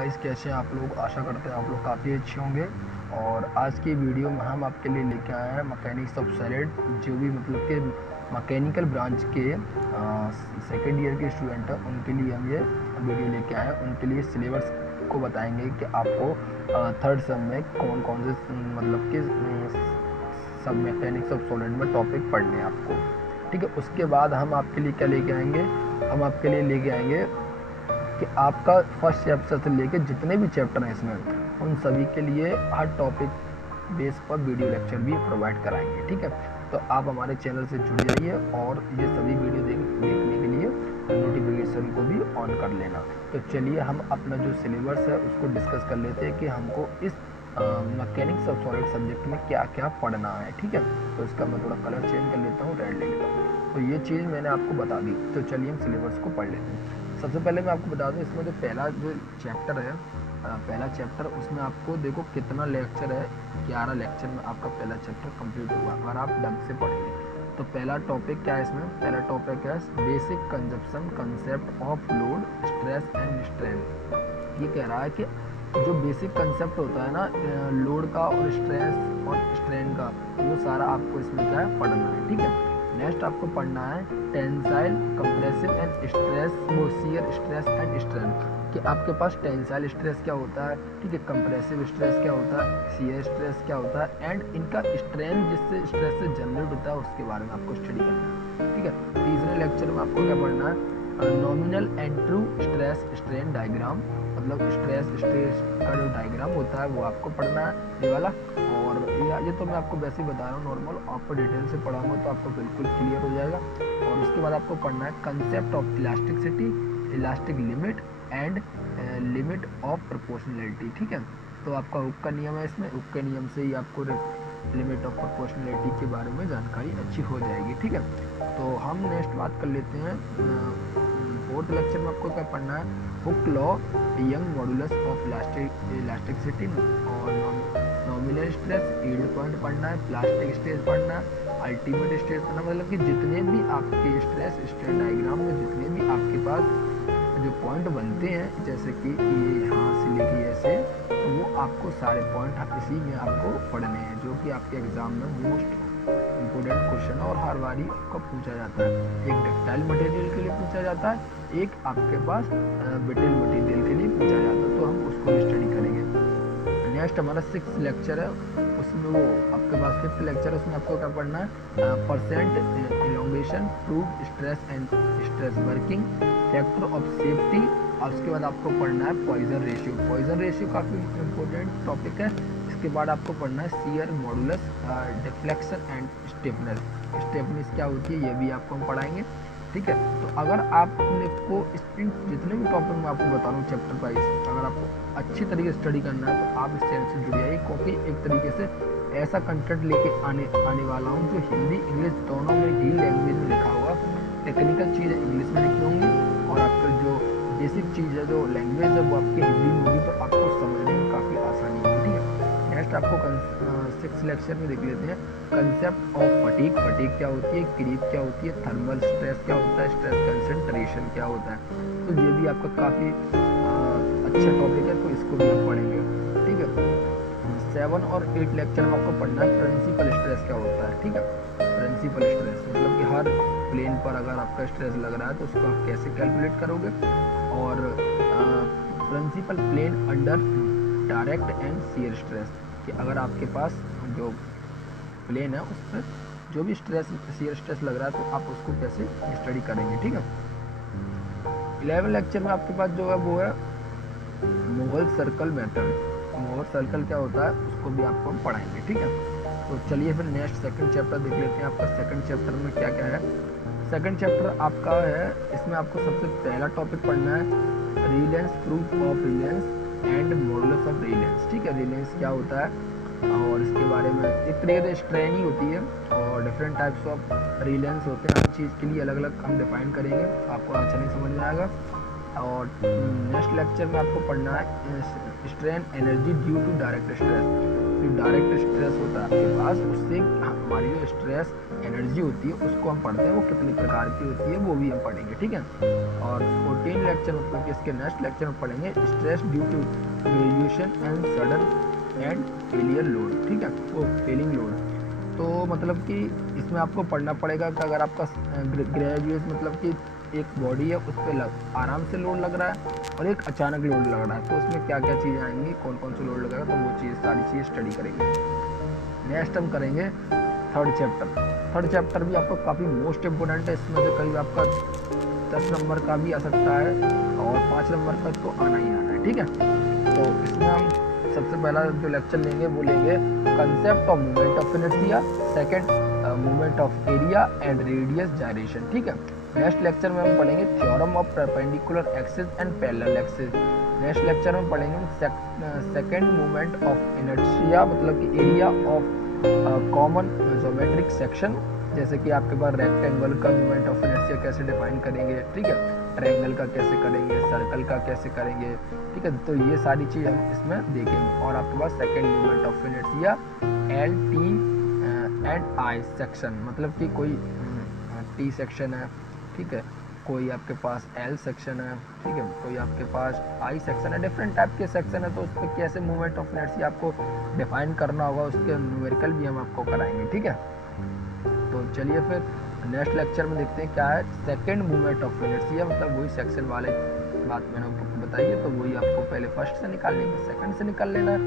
Guys, कैसे हैं आप लोग। आशा करते हैं आप लोग काफ़ी अच्छे होंगे। और आज की वीडियो में हम आपके लिए लेके आए हैं मैकेनिक्स ऑफ सॉलिड। जो भी मतलब कि मैकेनिकल ब्रांच के सेकेंड ईयर के स्टूडेंट हैं उनके लिए हम ये वीडियो लेके आए हैं। उनके लिए सिलेबस को बताएंगे कि आपको थर्ड सेम में कौन कौन से मतलब कि सब मैकेनिक्स ऑफ सॉलिड में टॉपिक पढ़ने हैं आपको। ठीक है, उसके बाद हम आपके लिए क्या लेके आएंगे, हम आपके लिए लेके आएंगे कि आपका फर्स्ट चैप्टर से लेके जितने भी चैप्टर हैं इसमें उन सभी के लिए हर टॉपिक बेस पर वीडियो लेक्चर भी प्रोवाइड कराएंगे। ठीक है, तो आप हमारे चैनल से जुड़ जाइए और ये सभी वीडियो देखने के लिए नोटिफिकेशन को भी ऑन कर लेना। तो चलिए हम अपना जो सिलेबस है उसको डिस्कस कर लेते हैं कि हमको इस मैकेनिक्स ऑफ सॉलिड सब्जेक्ट में क्या क्या पढ़ना है। ठीक है, तो इसका मैं थोड़ा कलर चेंज कर लेता हूँ, रेड ले लेता हूँ। तो ये चीज़ मैंने आपको बता दी। तो चलिए हम सिलेबस को पढ़ लेते हैं। सबसे पहले मैं आपको बता दूं, इसमें जो पहला जो चैप्टर है, पहला चैप्टर, उसमें आपको देखो कितना लेक्चर है। 11 लेक्चर में आपका पहला चैप्टर कंप्लीट होगा अगर आप ढंग से पढ़ेंगे। तो पहला टॉपिक क्या है इसमें, पहला टॉपिक है basic consumption concept of load stress and strain. ये कह रहा है कि जो बेसिक कंसेप्ट होता है ना लोड का और स्ट्रेस और स्ट्रेन का, वो सारा आपको इसमें क्या है पढ़ना है। ठीक है, नेक्स्ट आपको पढ़ना है टेंसाइल कंप्रेसिव एंड स्ट्रेस, वो शियर स्ट्रेस एंड स्ट्रेन, कि आपके पास टेंसाइल स्ट्रेस क्या होता है, ठीक है, कंप्रेसिव स्ट्रेस क्या होता है, शियर स्ट्रेस क्या होता है, एंड इनका स्ट्रेन जिससे स्ट्रेस से जनरेट होता है उसके बारे में आपको स्टडी करना है। ठीक है, तीसरे लेक्चर में आपको क्या पढ़ना है, nominal and true stress strain diagram, मतलब स्ट्रेस स्ट्रेस का जो डायग्राम होता है वो आपको पढ़ना है, ये वाला। और ये तो मैं आपको वैसे ही बता रहा हूँ नॉर्मल, आपको डिटेल से पढ़ाऊंगा तो आपको बिल्कुल क्लियर हो जाएगा। और उसके बाद आपको पढ़ना है concept of elasticity, elastic limit and limit of proportionality. ठीक है, तो आपका हुक का नियम है, इसमें हुक के नियम से ही आपको लिमिट ऑफ प्रोपोर्शनलिटी के बारे में जानकारी अच्छी हो जाएगी। ठीक है, तो हम नेक्स्ट बात कर लेते हैं। फोर्थ लेक्चर में आपको क्या पढ़ना है, Hooke law, young modulus of elasticity और नॉमिनल स्ट्रेस, यील्ड पॉइंट पढ़ना है, प्लास्टिक स्ट्रेस पढ़ना है, अल्टीमेट स्ट्रेस पढ़ना। मतलब कि जितने भी आपके स्ट्रेस स्ट्रेन डायग्राम में जितने भी आपके पास जो पॉइंट बनते हैं, जैसे कि ये यहाँ से लेके ऐसे, तो वो आपको सारे पॉइंट इसी में आपको पढ़ने हैं, जो कि आपके एग्जाम में मोस्ट इम्पोर्टेंट क्वेश्चन और हर बारी आपको पूछा जाता है। एक डक्टाइल मटेरियल के लिए पूछा जाता है, एक आपके पास ब्रिटल मटेरियल के लिए पूछा जाता है, तो हम उसको भी स्टडी करेंगे। नेक्स्ट हमारा 6th लेक्चर है, उसमें वो आपके पास 5th लेक्चर है, उसमें आपको क्या पढ़ना है, percent elongation, prove stress and stress working, factor of safety. और उसके बाद आपको पढ़ना है पॉइजन रेशियो। पॉइजन रेशियो काफ़ी इंपॉर्टेंट टॉपिक है। इसके बाद आपको पढ़ना है shear modulus, deflection and stiffness. Stiffness क्या होती है ये भी आपको हम पढ़ाएंगे। ठीक है, तो अगर आपने को इन जितने भी टॉपिक मैं आपको बता रहा हूँ चैप्टर वाइज, अगर आपको अच्छी तरीके से स्टडी करना है तो आप इस चैनल से जुड़ जाइए, क्योंकि एक तरीके से ऐसा कंटेंट लेके आने वाला हूँ जो हिंदी इंग्लिश दोनों में ही लैंग्वेज में लिखा होगा। टेक्निकल चीज़ इंग्लिश में लिखी होंगी और आपका जो बेसिक चीज़ है, जो लैंग्वेज है, वो आपकी हिंदी में होगी, तो आपको समझने में काफ़ी आसानी होगी। ठीक है, नेक्स्ट आपको 6th लेक्चर में देख लेते हैं कंसेप्ट ऑफ फटीग। फटीग क्या होती है, क्रीप क्या होती है, थर्मल स्ट्रेस क्या होता है, स्ट्रेस कंसंट्रेशन क्या होता है। तो ये भी आपका काफ़ी अच्छा टॉपिक है, तो इसको भी हम पढ़ेंगे। ठीक है, 7 और 8 लेक्चर में आपको पढ़ना है प्रिंसिपल स्ट्रेस क्या होता है। ठीक है, प्रिंसिपल स्ट्रेस मतलब कि हर प्लेन पर अगर आपका स्ट्रेस लग रहा है तो उसको आप कैसे कैलकुलेट करोगे, और principal plane under direct and shear stress, कि अगर आपके पास जो प्लेन है उस पर जो भी स्ट्रेस शियर स्ट्रेस लग रहा है तो आप उसको कैसे स्टडी करेंगे। ठीक है, 11 लेक्चर में आपके पास जो है वो है मोहल सर्कल मेथड। मोहल सर्कल क्या होता है उसको भी आपको हम पढ़ाएंगे। ठीक है, तो चलिए फिर नेक्स्ट सेकंड चैप्टर देख लेते हैं। आपका सेकंड चैप्टर में क्या क्या है। सेकंड चैप्टर आपका है, इसमें आपको सबसे पहला टॉपिक पढ़ना है resilience, proof of resilience and modulus of resilience. ठीक है, रिलेंस क्या होता है और इसके बारे में एक तरीके से स्ट्रेन ही होती है और डिफरेंट टाइप्स ऑफ रिलेंस होते हैं। हर चीज़ के लिए अलग अलग हम डिफाइन करेंगे, आपको अच्छा नहीं समझ में आएगा। और नेक्स्ट लेक्चर में आपको पढ़ना है strain energy due to direct stress. जो डायरेक्ट स्ट्रेस होता है आपके पास, उससे हमारी जो स्ट्रेस एनर्जी होती है उसको हम पढ़ते हैं, वो कितने प्रकार की होती है वो भी हम पढ़ेंगे, ठीक है। और 14 लेक्चर मतलब कि इसके नेक्स्ट लेक्चर में पढ़ेंगे stress due to graduation and sudden and failure load, ठीक है, वो फेलिंग लोड। तो मतलब कि इसमें आपको पढ़ना पड़ेगा कि अगर आपका ग्रेजुएट मतलब कि एक बॉडी है उस पर आराम से लोड लग रहा है और एक अचानक लोड लग रहा है, तो उसमें क्या क्या चीज़ें आएंगी, कौन कौन सा लोड लगेगा, तो वो चीज़ सारी चीज़ स्टडी करेंगे। नेक्स्ट हम करेंगे थर्ड चैप्टर। थर्ड चैप्टर भी आपका काफ़ी मोस्ट इम्पोर्टेंट है, इसमें से करीब आपका 10 नंबर का भी आ सकता है और 5 नंबर का तो आना ही आना है, ठीक है। तो इसमें हम सबसे पहला जो लेक्चर लेंगे वो लेंगे concept of movement of inertia, second movement of area and radius gyration, ठीक है। नेक्स्ट लेक्चर में हम पढ़ेंगे theorem of perpendicular axis and parallel axis. Next lecture में पढ़ेंगे सेकंड मूवमेंट ऑफ इनर्शिया मतलब कि area of common geometric section, जैसे कि आपके पास रेक्टेंगल का मूवमेंट ऑफ इनर्शिया कैसे डिफाइन करेंगे, ठीक है, ट्रायंगल का कैसे करेंगे, सर्कल का कैसे करेंगे, ठीक है। तो ये सारी चीज़ हम इसमें देखेंगे। और आपके पास second movement of inertia L T and I section, मतलब कि कोई टी सेक्शन है, ठीक है, कोई आपके पास एल सेक्शन है, ठीक है, कोई आपके पास आई सेक्शन है, डिफरेंट टाइप के सेक्शन है। तो उस पर कैसे मूवमेंट ऑफ इनर्शिया आपको डिफाइन करना होगा, उसके न्यूमेरिकल भी हम आपको कराएंगे, ठीक है। तो चलिए फिर नेक्स्ट लेक्चर में देखते हैं क्या है सेकंड मूवमेंट ऑफ इनर्शिया, मतलब वही सेक्शन वाले बात मैंने आपको बताई है, तो वही आपको पहले फर्स्ट से निकाल लेंगे, सेकंड से निकाल लेना है।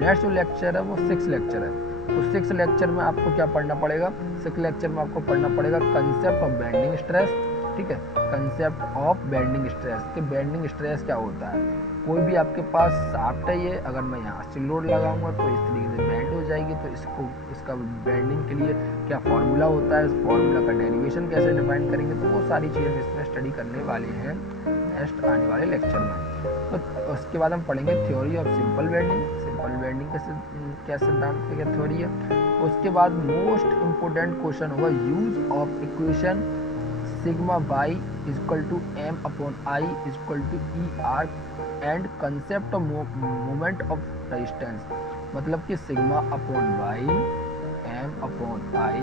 नेक्स्ट जो लेक्चर है वो 6 लेक्चर है, तो 6 लेक्चर में आपको क्या पढ़ना पड़ेगा, 6 लेक्चर में आपको पढ़ना पड़ेगा कंसेप्ट ऑफ बेंडिंग स्ट्रेस, ठीक है, कंसेप्ट ऑफ बेंडिंग स्ट्रेस कि बेंडिंग स्ट्रेस क्या होता है। कोई भी आपके पास शाफ्ट है, ये अगर मैं यहाँ से लोड लगाऊंगा तो इस तरीके से बेंड हो जाएगी, तो इसका बेंडिंग के लिए क्या फार्मूला होता है, इस फार्मूला का डेरिवेशन कैसे डिफाइन करेंगे, तो वो सारी चीज़ें इसमें स्टडी करने वाले हैं नेक्स्ट आने वाले लेक्चर में। तो उसके बाद हम पढ़ेंगे theory of simple bending, simple bending क्या सिद्धांत क्या थ्योरी है। उसके बाद मोस्ट इम्पोर्टेंट क्वेश्चन होगा use of equation sigma by equal to M upon I equal to E R and concept of moment of resistance, मतलब कि sigma upon Y M upon I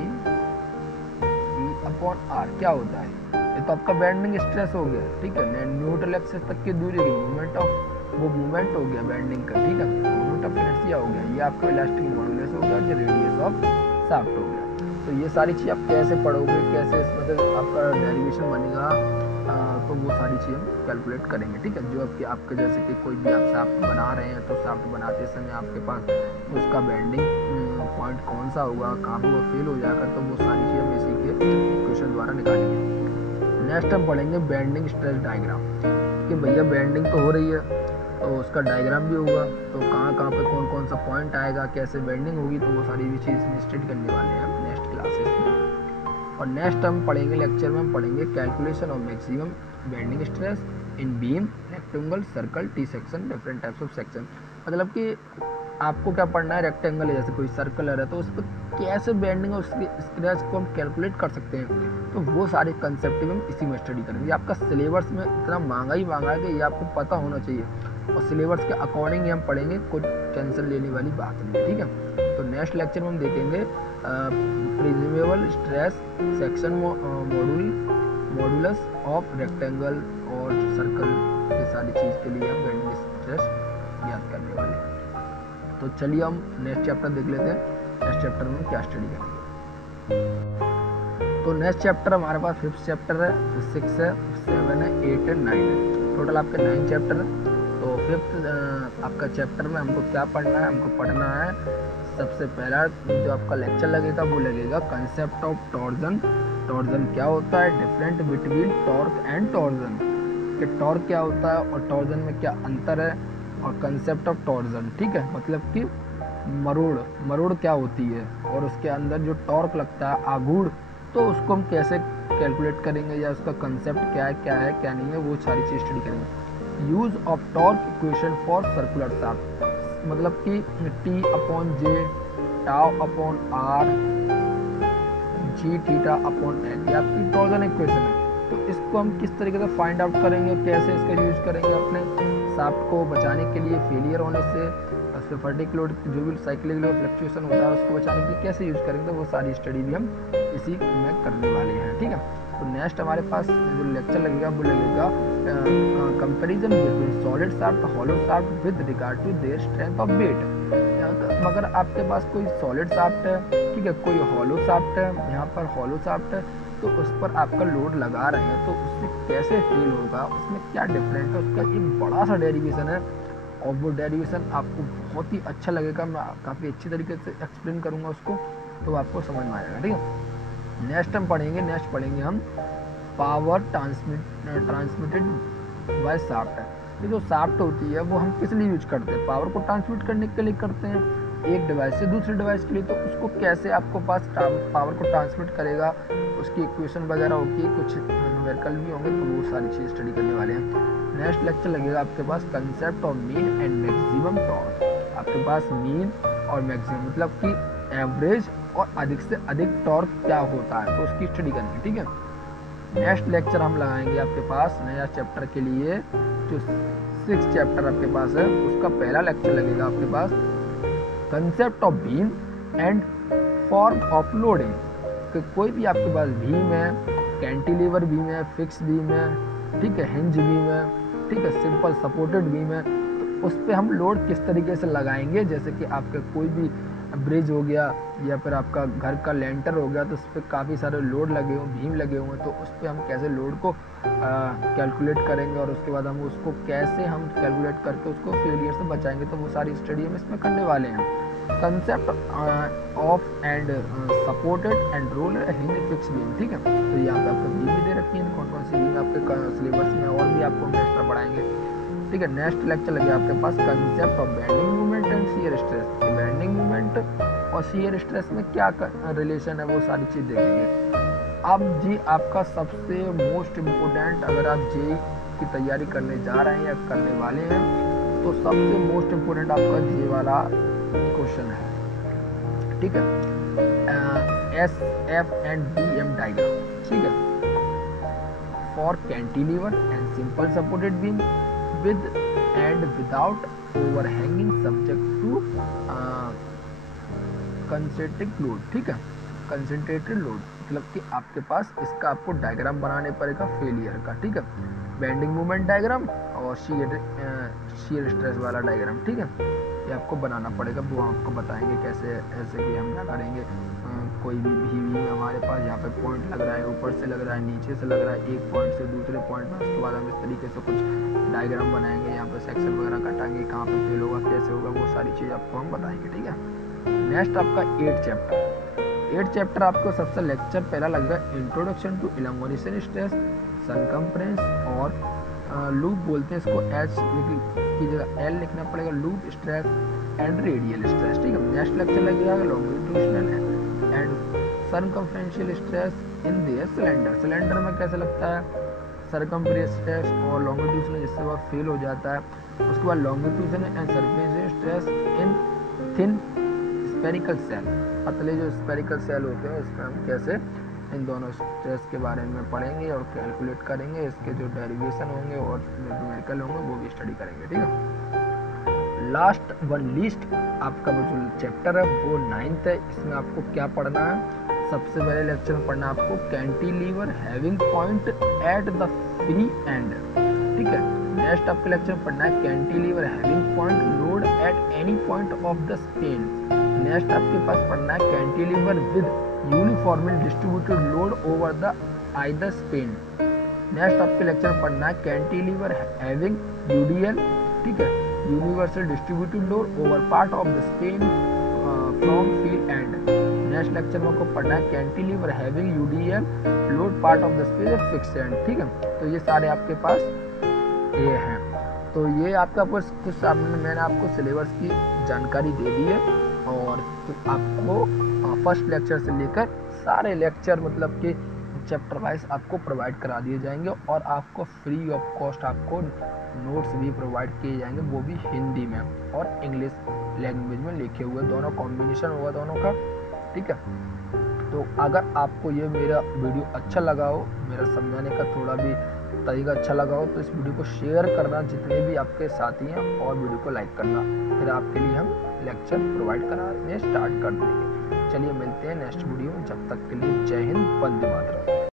E upon R क्या होता है। ये तो आपका bending stress हो गया, ठीक है, न्यूट्रल एक्सिस तक की दूरी की मूवमेंट ऑफ वो मूवमेंट हो गया बेंडिंग का, ठीक है, मूवमेंट ऑफ इनर्शिया हो गया, ये आपका इलास्टिक मॉडुलस हो गया, ये रेडियस ऑफ शाफ्ट हो गया। तो ये सारी चीज़ आप कैसे पढ़ोगे, कैसे इसमें से आपका डेरिवेशन बनेगा, तो वो सारी चीज़ हम कैलकुलेट करेंगे, ठीक है। जो आपके जैसे कि कोई भी आप शाफ्ट बना रहे हैं तो शाफ्ट बनाते समय आपके पास उसका बेंडिंग पॉइंट कौन सा होगा, कहाँ पर वो फेल हो जाएगा, तो वो सारी चीज़ हम इसी के इक्वेशन द्वारा निकालेंगे। नेक्स्ट हम पढ़ेंगे बेंडिंग स्ट्रेस डायग्राम कि भैया बेंडिंग तो हो रही है तो उसका डायग्राम भी होगा, तो कहाँ कहाँ पे कौन कौन सा पॉइंट आएगा, कैसे बेंडिंग होगी, तो वो सारी भी चीज़ में स्टडी करने वाले हैं नेक्स्ट क्लासेस में। और नेक्स्ट हम पढ़ेंगे लेक्चर में हम पढ़ेंगे calculation of maximum bending stress in beam, rectangle, circle, T section, different types of section. मतलब कि आपको क्या पढ़ना है, रेक्टेंगल है जैसे कोई सर्कल है तो उस पर कैसे बेंडिंग और स्ट्रेस को हम कैलकुलेट कर सकते हैं, तो वो सारे कंसेप्ट हम इसी में स्टडी करेंगे। आपका सिलेबस में इतना महंगा ही महंगा है कि ये आपको पता होना चाहिए, और सिलेबस के अकॉर्डिंग ही हम पढ़ेंगे, कोई टेंशन लेने वाली बात नहीं, ठीक है। तो नेक्स्ट लेक्चर में हम देखेंगे permissible stress section modulus of rectangle और सर्कल, ये सारी चीज़ के लिए हम बेंडिंग स्ट्रेस याद करने वाले हैं। तो चलिए हम नेक्स्ट चैप्टर देख लेते हैं, नेक्स्ट चैप्टर में क्या स्टडी करेंगे। तो नेक्स्ट चैप्टर हमारे पास 5th चैप्टर है, 6 है, 7 है, 8 है, 9 है, टोटल आपके 9 चैप्टर है। तो 5th आपका चैप्टर में हमको क्या पढ़ना है, हमको पढ़ना है सबसे पहला जो आपका लेक्चर लगेगा वो लगेगा कंसेप्ट ऑफ टॉर्जन। टॉर्जन क्या होता है, different between torque and torsion, कि टॉर्क क्या होता है और टॉर्जन में क्या अंतर है, और कंसेप्ट ऑफ टॉर्जन, ठीक है, मतलब कि मरोड़ क्या होती है, और उसके अंदर जो टॉर्क लगता है आघूर्ण, तो उसको हम कैसे कैलकुलेट करेंगे, या उसका कंसेप्ट क्या है क्या नहीं है, वो सारी चीज़ स्टडी करेंगे। Use of torque equation for circular shaft, मतलब कि T upon J tau upon R G theta upon L, ये आपकी टॉर्जन इक्वेशन है। तो इसको हम किस तरीके से फाइंड आउट करेंगे, कैसे इसका यूज करेंगे अपने शाफ्ट को बचाने के लिए फेलियर होने से, पे फटिग लोड, जो भी साइक्लिक लोड फ्लक्चुएशन होता है उसको बचाने के लिए कैसे यूज़ करेंगे, तो वो सारी स्टडी भी हम इसी में करने वाले हैं। ठीक है, तो नेक्स्ट हमारे पास जो लेक्चर लगेगा वो लगेगा comparison between solid shaft hollow shaft with regard to their strength of weight. मगर आपके पास कोई सॉलिड शाफ्ट है, ठीक है, कोई हॉलो शाफ्ट है, यहाँ पर हॉलो शाफ्ट है, तो उस पर आपका लोड लगा रहे हैं तो उससे कैसे फील होगा, उसमें क्या डिफरेंट है, उसका एक बड़ा सा डेरिवेशन है और वो डेरिवेशन आपको बहुत ही अच्छा लगेगा। मैं काफ़ी अच्छी तरीके से एक्सप्लेन करूँगा उसको, तो आपको समझ में आएगा। ठीक है, नेक्स्ट पढ़ेंगे हम पावर ट्रांसमिटेड बाय शाफ्ट। ये जो शाफ्ट होती है वो हम किस लिए यूज करते हैं, पावर को ट्रांसमिट करने के लिए करते हैं, एक डिवाइस से दूसरे डिवाइस के लिए। तो उसको कैसे आपको पास पावर को ट्रांसमिट करेगा, उसकी इक्वेशन वगैरह होगी, कुछ न्यूमेरिकल भी होंगे, तो वो सारी चीज़ स्टडी करने वाले हैं। नेक्स्ट लेक्चर लगेगा आपके पास concept of mean and maximum torque. आपके पास मीन और मैक्सिमम मतलब कि एवरेज और अधिक से अधिक टॉर्क क्या होता है, तो उसकी स्टडी करनी है। ठीक है, नेक्स्ट लेक्चर हम लगाएंगे आपके पास नया चैप्टर के लिए, जो 6 चैप्टर आपके पास है, उसका पहला लेक्चर लगेगा आपके पास concept of beam and form of loading. कि कोई भी आपके पास बीम है, कैंटिलीवर बीम है, फिक्स बीम है, ठीक है, हिंज बीम है, ठीक है, सिंपल सपोर्टेड बीम है, तो उस पर हम लोड किस तरीके से लगाएंगे। जैसे कि आपका कोई भी ब्रिज हो गया या फिर आपका घर का लेंटर हो गया, तो उस पर काफ़ी सारे लोड लगे हुए, बीम लगे हुए हैं, तो उस पर हम कैसे लोड को कैलकुलेट करेंगे और उसके बाद हम उसको कैसे हम कैलकुलेट करके उसको फेलियर से बचाएंगे, तो वो सारी स्टडी हम इसमें करने वाले हैं। Concept of and supported and roller hinge fix beam. ठीक है, तो यहाँ पे आपको बीम भी दे रखी है, कौन कौन सी बीम आपके सिलेबस में और भी आपको एक्स्ट्रा पढ़ाएंगे। ठीक है, नेक्स्ट लेक्चर लगे आपके पास concept of bending movement and shear stress. Bending movement और शियर स्ट्रेस में क्या रिलेशन है, वो सारी चीज़ देखेंगे। अब जी आपका सबसे मोस्ट इम्पोर्टेंट, अगर आप जेईई की तैयारी करने जा रहे हैं या करने वाले हैं, तो सबसे मोस्ट इम्पोर्टेंट आपका जे वाला क्वेश्चन है। ठीक है, S F and D M diagram. ठीक है, for cantilever and simple supported beam with and without overhanging subject to concentric load। ठीक है, कंसंट्रेटेड लोड मतलब कि आपके पास इसका आपको डायग्राम बनाने पड़ेगा फेलियर का। ठीक है, बेंडिंग मूवमेंट डायग्राम और शियर स्ट्रेस वाला डायग्राम। ठीक है, ये आपको बनाना पड़ेगा, वो आपको बताएंगे कैसे। ऐसे कि हम क्या करेंगे, कोई भी बीम हमारे पास यहाँ पे पॉइंट लग रहा है, ऊपर से लग रहा है, नीचे से लग रहा है, एक पॉइंट से दूसरे पॉइंट में, उसके बाद हम इस तरीके से कुछ डायग्राम बनाएंगे, यहाँ पे सेक्शन वगैरह काटेंगे, कहाँ पे फेल होगा, कैसे होगा, वो सारी चीज़ आपको हम बताएंगे। ठीक है, नेक्स्ट आपका 8 चैप्टर आपको सबसे लेक्चर पहला लगेगा introduction to elongation stress, circumference और लूप बोलते हैं इसको, एच की जगह एल लिखना पड़ेगा, loop stress and radial stress. ठीक है, नेक्स्ट लेक्चर लगेगा longitudinal and circumferential stress in their cylinder. Cylinder में कैसे लगता है सरकमफ्रेंशियल स्ट्रेस और लॉन्गिट्यूडनल, जिससे वह फेल हो जाता है। उसके बाद लॉन्गिट्यूडनल एंड सरफेशियल stress in thin spherical shell, पतले जो स्फेरिकल सेल होते हैं, इसमें हम कैसे इन दोनों स्ट्रेस के बारे में पढ़ेंगे और कैलकुलेट करेंगे, इसके जो डेरिवेशन होंगे और न्यूमेरिकल होंगे वो भी स्टडी करेंगे। ठीक है, लास्ट वन लीस्ट आपका वो जो चैप्टर है वो 9th है। इसमें आपको क्या पढ़ना है, सबसे पहले लेक्चर में पढ़ना आपको cantilever having point at the free and. ठीक है, नेक्स्ट आपके लेक्चर में पढ़ना है cantilever having point load at any point of the Spain. Next आपके पास पढ़ना है cantilever with uniformly distributed load over the either Spain. Next आपके लेक्चर में पढ़ना है कैंटिलीवर हैविंग यूडीएल। ठीक है, universal distributed load over part of the Spain from field and. Next lecture में आपको पढ़ना है cantilever having UDL load part of the Spain fix and. ठीक है, तो ये सारे आपके पास ये हैं। तो ये आपका कुछ सामने मैंने आपको सिलेबस की जानकारी दे दी है और तो आपको फर्स्ट लेक्चर से लेकर सारे लेक्चर मतलब कि चैप्टर वाइज आपको प्रोवाइड करा दिए जाएंगे और आपको फ्री ऑफ कॉस्ट आपको नोट्स भी प्रोवाइड किए जाएंगे, वो भी हिंदी में और इंग्लिश लैंग्वेज में लिखे हुए, दोनों कॉम्बिनेशन होगा दोनों का। ठीक है, तो अगर आपको ये मेरा वीडियो अच्छा लगा हो, मेरा समझाने का थोड़ा भी तरीका अच्छा लगा हो तो इस वीडियो को शेयर करना जितने भी आपके साथी हैं, और वीडियो को लाइक करना। फिर आपके लिए हम लेक्चर प्रोवाइड कराने स्टार्ट कर देंगे। चलिए मिलते हैं नेक्स्ट वीडियो, जब तक के लिए जय हिंद, वंदे मातरम।